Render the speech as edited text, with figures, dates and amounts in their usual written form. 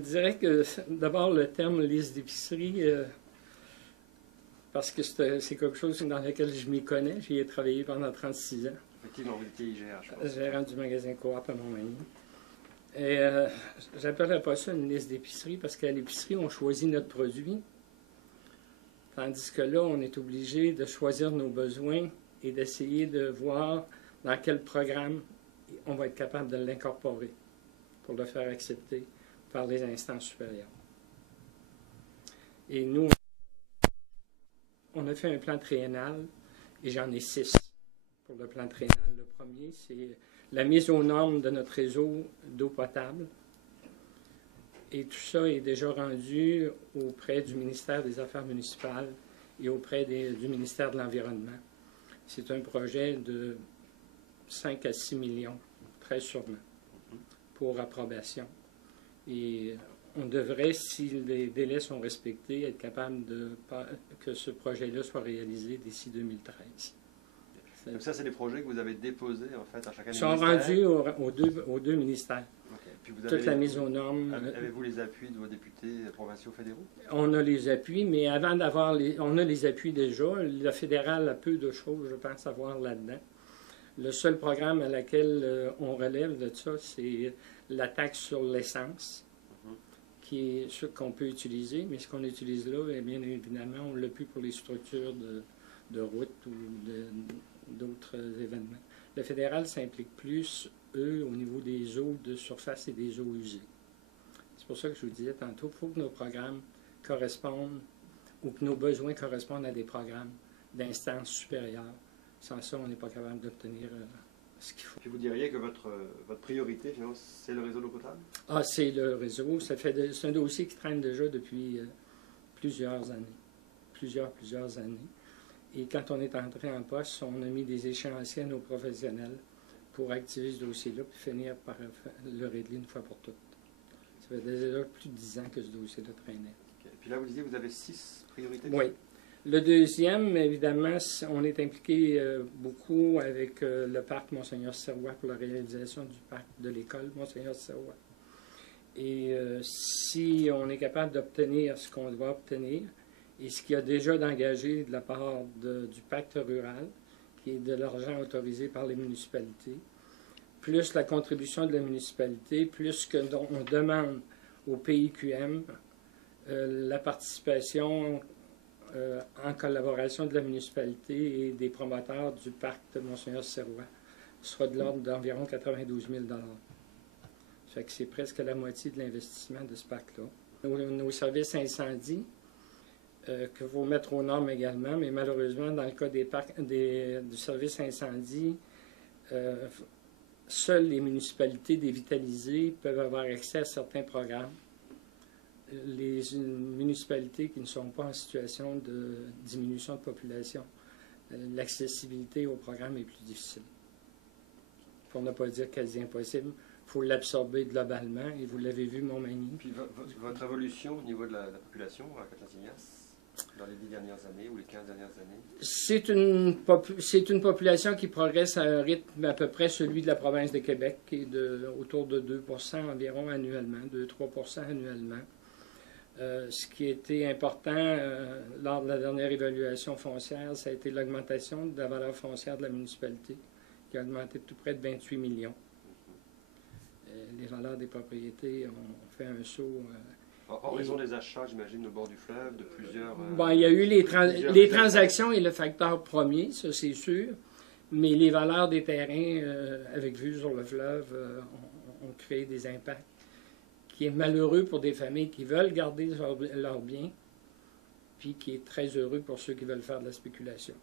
Je dirais que d'abord le terme liste d'épicerie, parce que c'est quelque chose dans lequel je m'y connais. J'y ai travaillé pendant 36 ans. Effectivement, vous étiez IGA, je pense. Gérant du magasin Coop à Montmagny. Et j'appellerais pas ça une liste d'épicerie parce qu'à l'épicerie, on choisit notre produit. Tandis que là, on est obligé de choisir nos besoins et d'essayer de voir dans quel programme on va être capable de l'incorporer pour le faire accepter par les instances supérieures. Et nous, on a fait un plan triennal et j'en ai 6 pour le plan triennal. Le premier, c'est la mise aux normes de notre réseau d'eau potable. Et tout ça est déjà rendu auprès du ministère des Affaires municipales et auprès du ministère de l'Environnement. C'est un projet de 5 à 6 millions, très sûrement, pour approbation. Et on devrait, si les délais sont respectés, être capable que ce projet-là soit réalisé d'ici 2013. Donc ça, c'est des projets que vous avez déposés, en fait, à chacun des ministères. Ils sont rendus aux deux ministères. Okay. Puis vous toute la mise aux normes. Avez-vous les appuis de vos députés provinciaux fédéraux? On a les appuis, mais avant d'avoir on a les appuis déjà. Le fédéral a peu de choses, je pense, à voir là-dedans. Le seul programme à laquelle on relève de ça, c'est la taxe sur l'essence, qui est ce qu'on peut utiliser, mais ce qu'on utilise là, bien évidemment, on ne l'a plus pour les structures de route ou d'autres événements. Le fédéral s'implique plus, eux, au niveau des eaux de surface et des eaux usées. C'est pour ça que je vous disais tantôt, il faut que nos programmes correspondent ou que nos besoins correspondent à des programmes d'instances supérieures. Sans ça, on n'est pas capable d'obtenir ce qu'il faut. Puis vous diriez que votre priorité, finalement, c'est le réseau d'eau potable? Ah, c'est le réseau. C'est un dossier qui traîne déjà depuis plusieurs années. Plusieurs années. Et quand on est entré en poste, on a mis des échéanciers à nos professionnels pour activer ce dossier-là puis finir par le régler une fois pour toutes. Ça fait déjà plus de 10 ans que ce dossier-là traînait. Okay. Puis là, vous disiez que vous avez 6 priorités? Oui. Le deuxième, évidemment, on est impliqué beaucoup avec le parc Monseigneur-Sirois pour la réalisation du parc de l'école Monseigneur-Sirois. Et si on est capable d'obtenir ce qu'on doit obtenir, et ce qu'il y a déjà d'engagé de la part du pacte rural, qui est de l'argent autorisé par les municipalités, plus la contribution de la municipalité, plus que on demande au PIQM la participation en collaboration de la municipalité et des promoteurs du parc de Monseigneur-Sirois, sera de l'ordre d'environ 92 000 $. Ça fait que c'est presque la moitié de l'investissement de ce parc-là. Nos services incendies, qu'il faut mettre aux normes également, mais malheureusement, dans le cas du service incendie, seules les municipalités dévitalisées peuvent avoir accès à certains programmes. Les municipalités qui ne sont pas en situation de diminution de population, l'accessibilité au programme est plus difficile. Pour ne pas dire quasi impossible, il faut l'absorber globalement, et vous l'avez vu, Montmagny. Puis votre évolution au niveau de la population à Catasignas, dans les 10 dernières années ou les 15 dernières années? C'est une population qui progresse à un rythme à peu près celui de la province de Québec, qui est autour de 2 % environ annuellement, 2-3 % annuellement. Ce qui a été important lors de la dernière évaluation foncière, ça a été l'augmentation de la valeur foncière de la municipalité, qui a augmenté de tout près de 28 millions. Les valeurs des propriétés ont fait un saut. En raison des achats, j'imagine, au bord du fleuve, de plusieurs... il y a eu les transactions et le facteur premier, ça c'est sûr, mais les valeurs des terrains avec vue sur le fleuve ont créé des impacts qui est malheureux pour des familles qui veulent garder leurs biens, puis qui est très heureux pour ceux qui veulent faire de la spéculation.